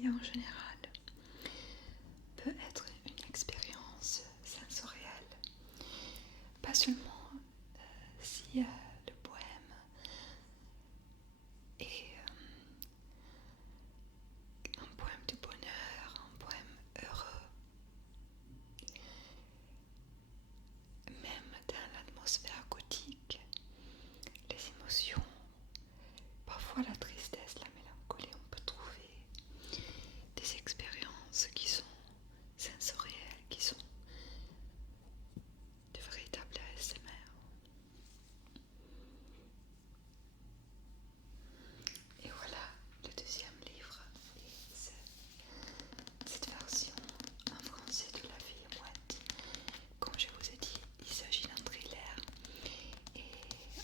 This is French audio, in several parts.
poésie en général peut être une expérience sensorielle, pas seulement si le poème est un poème de bonheur, un poème heureux, même dans l'atmosphère gothique, les émotions, parfois la tristesse, la mélancolie, on peut trouver des expériences qui sont sensorielles, qui sont de véritables ASMR. Et voilà le deuxième livre, et cette version en français de La Fille Mouette. Comme je vous ai dit, il s'agit d'un thriller, et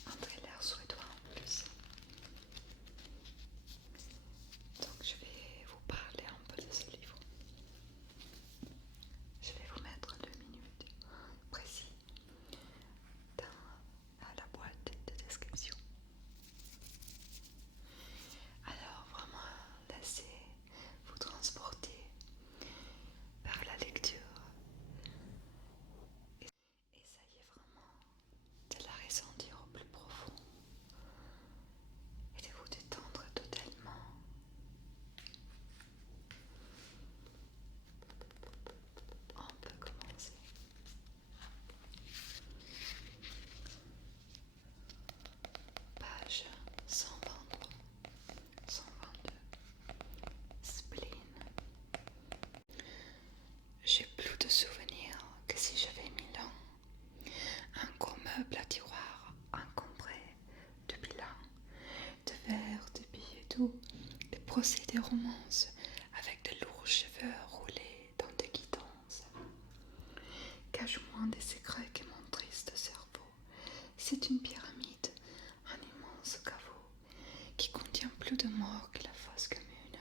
un thriller suédois en plus. Donc je vais vous parler un peu de ce livre. Je vais vous mettre 2 minutes précis dans la boîte de description. Alors vraiment, laissez-vous transporter par la lecture. Essayez vraiment de la ressentir au plus profond et de vous détendre totalement. On peut commencer. Page 123, 122. Spleen. J'ai plus de souvenirs que si j'avais 1000 ans. Un gros meuble à tiroir encombré de bilans, de verres, de billets doux, de procédés romances avec de lourds cheveux roulés dans des guidances. Cache-moi des secrets que mon triste cerveau. C'est une pyramide, un immense caveau qui contient plus de morts que la fosse commune.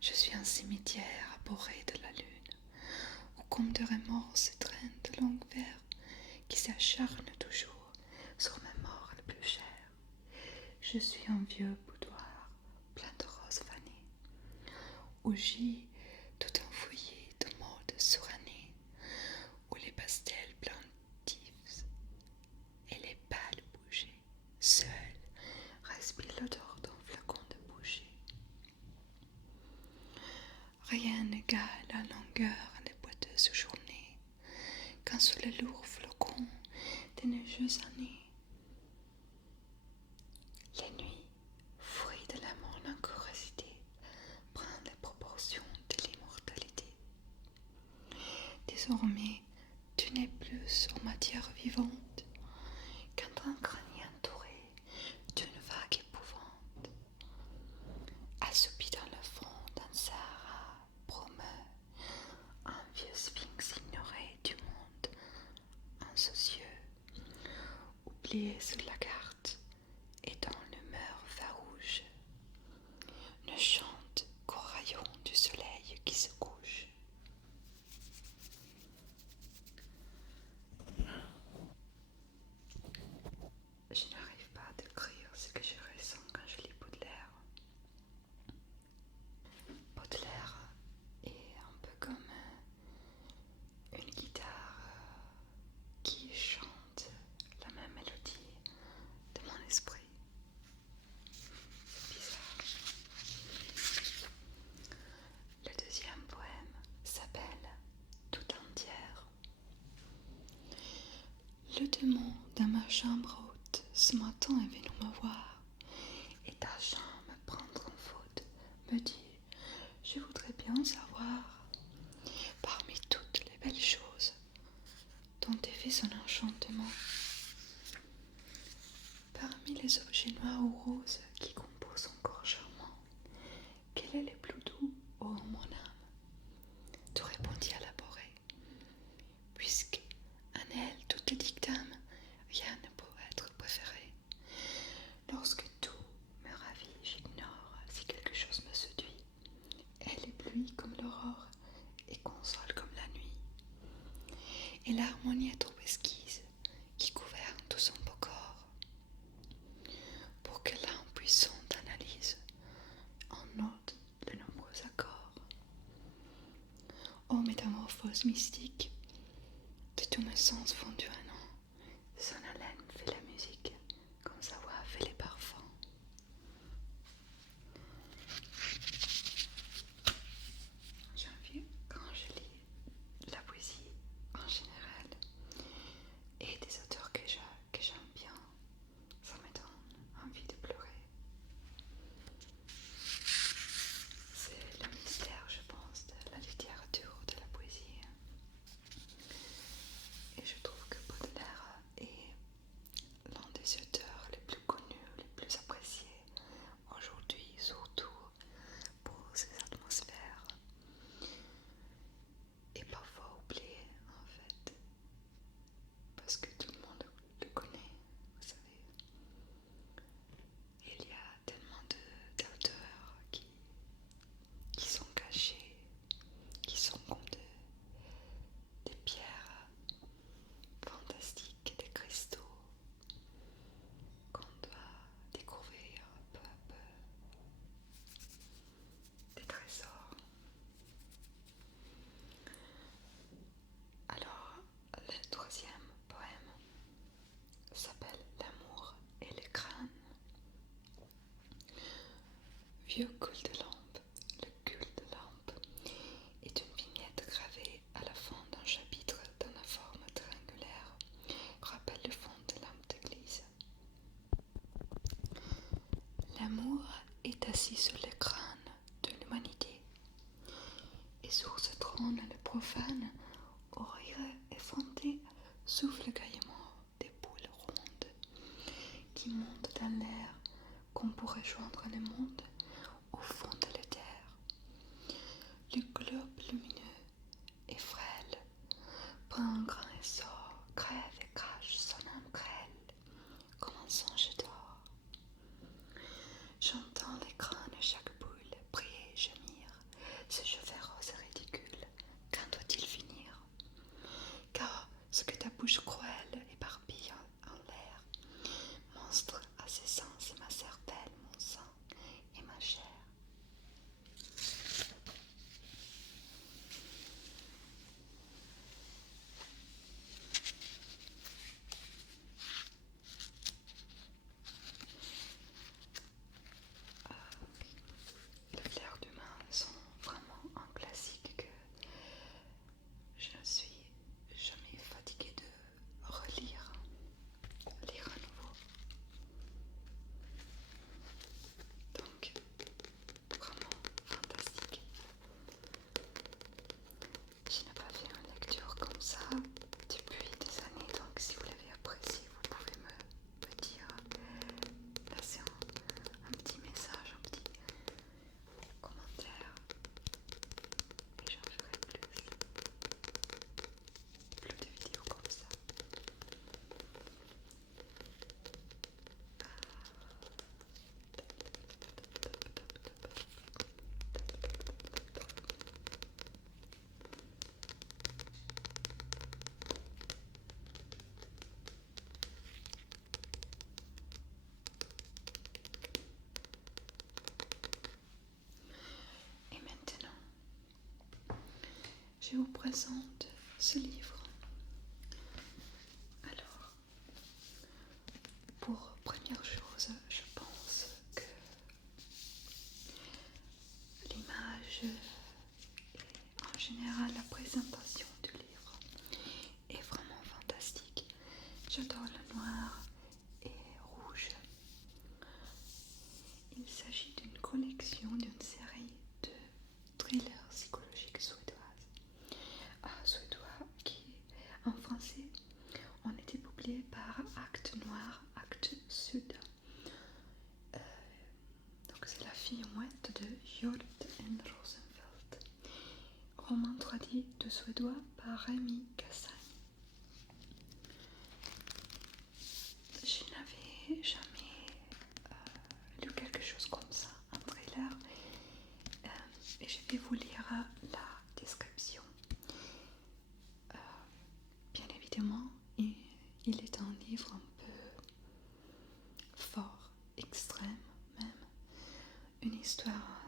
Je suis un cimetière abhorré de la lune, où comme de remords se traînent de longues vers qui s'acharnent toujours sur ma mort la plus chère. Je suis un vieux boudoir plein de roses fanées, où gît tout enfouillé de modes surannés, où les pastels plaintifs et les pâles bougies seuls respirent l'odeur d'un flacon de bougie. Rien n'égale la longueur des boiteuses journées, quand sous les lourds flocons des neigeuses années, les nuits, fruits de la mélancolicité, prennent les proportions de l'immortalité. Désormais, tu n'es plus en matière vivante qu'un crâne entouré d'une vague épouvante, assoupi dans le fond d'un Sahara brumeux, un vieux sphinx ignoré du monde insoucieux, oublié sur la carte et dans l'humeur farouche, ne chante qu'aux rayons du soleil qui se couche. Je n'arrive pas à décrire ce que je ressens quand je lis Baudelaire. Baudelaire est un peu comme une guitare qui chante la même mélodie de mon esprit. C'est bizarre. Le deuxième poème s'appelle Tout entière. Le démon dans ma chambre haute ce matin est venu me voir et tâchant me prendre en faute, me dit: je voudrais bien savoir, parmi toutes les belles choses dont est fait son enchantement, parmi les objets noirs ou roses qui composent son corps charmant, quel est le plus doux, ô mon âme? Tu répondis à l'abhorré, puisque en elle toutes les dictames, rien ne peut être préféré. Lorsque tout me ravit, j'ignore si quelque chose me séduit. Elle éblouit comme l'aurore et console comme la nuit. Et l'harmonie est trop exquise qui gouverne tout son beau corps. Pour que l'un puisse Ô métamorphose mystique, de tous mes sens fondus à un. Son haleine fait la musique, comme sa voix fait les parfums. J'aime quand je lis la poésie en général et des auteurs que j'aime bien, ça me donne envie de pleurer. C'est le mystère, je pense, de la littérature, de la poésie. Et je trouve que Baudelaire est l'un des auteurs les plus connus, les plus appréciés aujourd'hui, surtout pour ses atmosphères et parfois oublié en fait, parce que tout le monde le connaît, vous savez. Il y a tellement d'auteurs qui sont cachés, qui sont comme des pierres fantastiques, des cristaux qu'on doit découvrir peu à peu, des trésors. Alors, le troisième poème s'appelle L'amour et le crâne. Vieux cul de lampe, le cul de lampe est une vignette gravée à la fin d'un chapitre dont la forme triangulaire rappelle le fond de lampe d'église. L'amour est assis sur le crâne de l'humanité, et sur ce trône le profane, au rire effronté, souffle gaillement des boules rondes qui montent dans l'air comme pour rejoindre le monde au fond de la terre. Le globe lumineux et frêle prend un grand essor, crève et crache son âme grêle comme un songe d'or. J'entends les crânes chaque boule prier et gémir. Ce jeu féroce et ridicule, quand doit-il finir? Car ce que ta bouche cruelle éparpille en l'air, monstre à ses sens et ma cervelle, mon sang et ma chair. Les fleurs du mal sont vraiment un classique que je ne suis jamais fatiguée de relire, lire à nouveau. Donc, vraiment fantastique. Je n'ai pas fait une lecture comme ça depuis des années, donc si vous l'avez apprécié, vous pouvez me dire, laisser un petit message, un petit commentaire, et j'en ferai plus de vidéos comme ça. Et maintenant, je vous présente ce livre. Alors, pour première chose, je pense que l'image et en général la présentation du livre est vraiment fantastique. J'adore le noir et rouge. Il s'agit d'une collection, d'une série de thrillers psychologiques suédois qui, en français, ont été publiés par Actes Noir, Actes Sud. Donc c'est La fille mouette de Jord N. Rosenfeld, roman traduit de suédois par Rémi Cassagne. Je n'avais jamais lu quelque chose comme ça, un thriller, et je vais vous lire la description. Bien évidemment, il est un livre un peu fort, extrême même, une histoire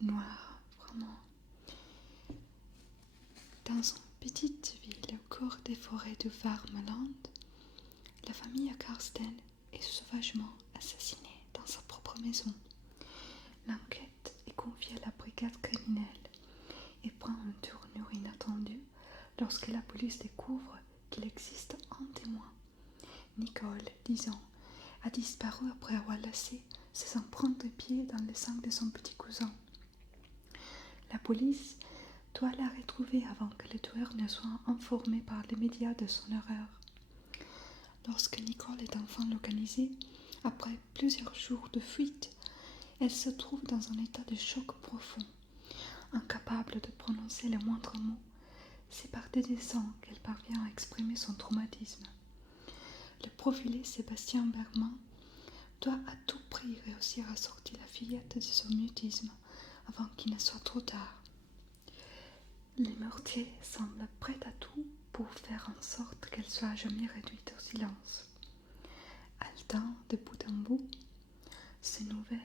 noire, vraiment petite ville au cœur des forêts du Värmland, la famille Karsten est sauvagement assassinée dans sa propre maison. L'enquête est confiée à la brigade criminelle et prend une tournure inattendue lorsque la police découvre qu'il existe un témoin. Nicole, 10 ans, a disparu après avoir laissé ses empreintes de pieds dans le sang de son petit cousin. La police doit la retrouver avant que le tueur ne soit informé par les médias de son erreur. Lorsque Nicole est enfin localisée, après plusieurs jours de fuite, elle se trouve dans un état de choc profond. Incapable de prononcer le moindre mot, c'est par des dessins qu'elle parvient à exprimer son traumatisme. Le profilé Sébastien Bergman doit à tout prix réussir à sortir la fillette de son mutisme avant qu'il ne soit trop tard. Les meurtriers semblent prêts à tout pour faire en sorte qu'elle soit à jamais réduite au silence. Haletant de bout en bout, ces nouvelles,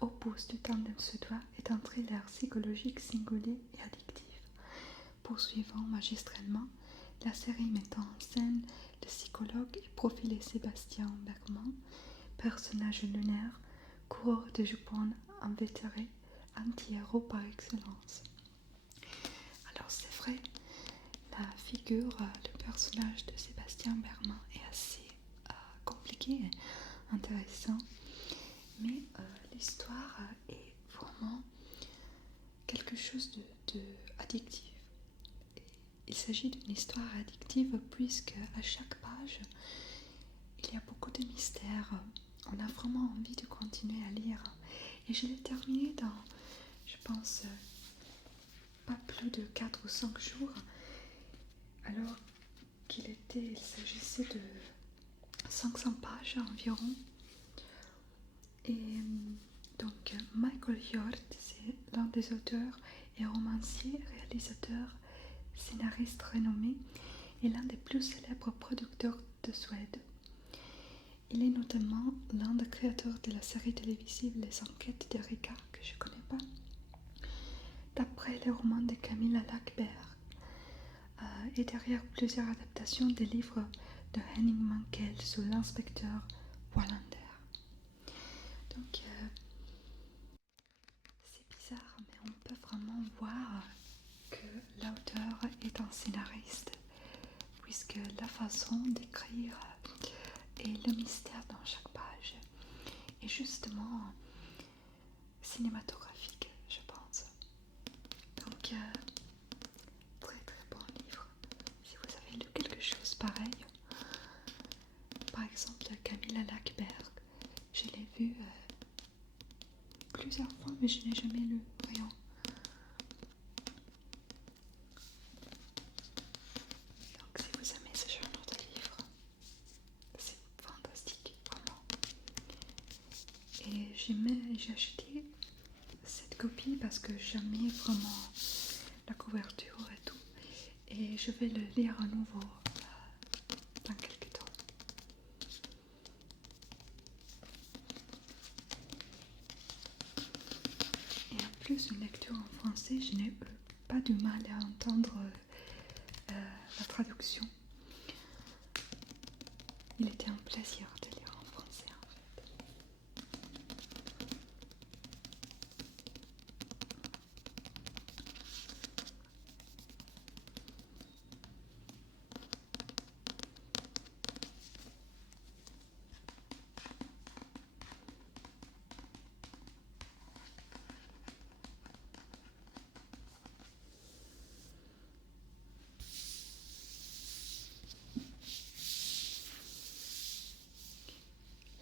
opus du tandem suédois, est un thriller psychologique singulier et addictif, poursuivant magistralement la série mettant en scène le psychologue et profilé Sébastien Bergman, personnage lunaire, coureur de jupons invétéré, anti-héros par excellence. Alors c'est vrai, la figure, le personnage de Sébastien Bergman est assez compliqué et intéressant, mais l'histoire est vraiment quelque chose de addictif. Il s'agit d'une histoire addictive puisque à chaque page, il y a beaucoup de mystères. On a vraiment envie de continuer à lire. Et je l'ai terminé dans, je pense, pas plus de 4 ou 5 jours, alors il s'agissait de 500 pages environ. Et donc Michael Hjort, c'est l'un des auteurs et romanciers, réalisateurs, scénaristes renommés et l'un des plus célèbres producteurs de Suède. Il est notamment l'un des créateurs de la série télévisive Les Enquêtes d'Erika, que je ne connais pas, d'après les romans de Camilla Läckberg, et derrière plusieurs adaptations des livres de Henning Mankell sur l'inspecteur Wallander. Donc, c'est bizarre, mais on peut vraiment voir que l'auteur est un scénariste, puisque la façon d'écrire et le mystère dans chaque page est justement cinématographique, je pense. Donc, très très bon livre. Si vous avez lu quelque chose pareil, par exemple Camilla Läckberg, je l'ai vu plusieurs fois, mais je n'ai jamais lu rien. Donc si vous aimez ce genre de livre, c'est fantastique, vraiment. Et j'ai acheté cette copie parce que j'aimais vraiment la couverture et tout. Et je vais le lire à nouveau dans quelques temps. Et en plus, une lecture en français, je n'ai pas du mal à entendre la traduction. Il était un plaisir de lire en français en fait.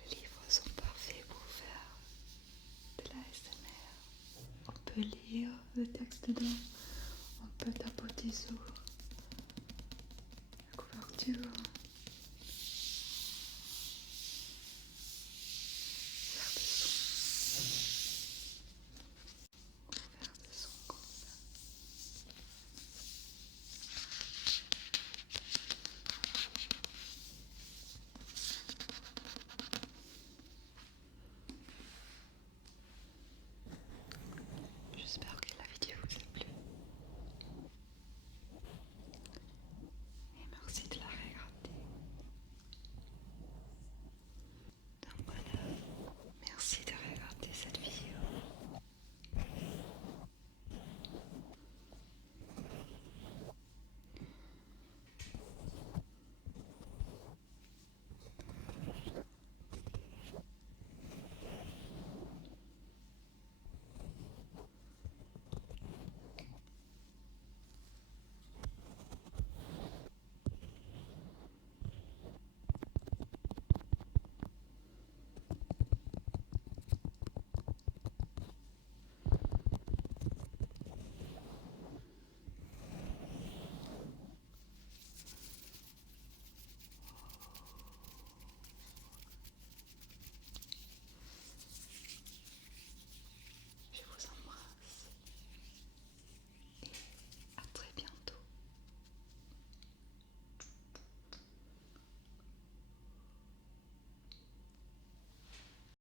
Les livres sont parfaits pour faire de l'ASMR. On peut lire le texte dedans, on peut tapoter sur la couverture.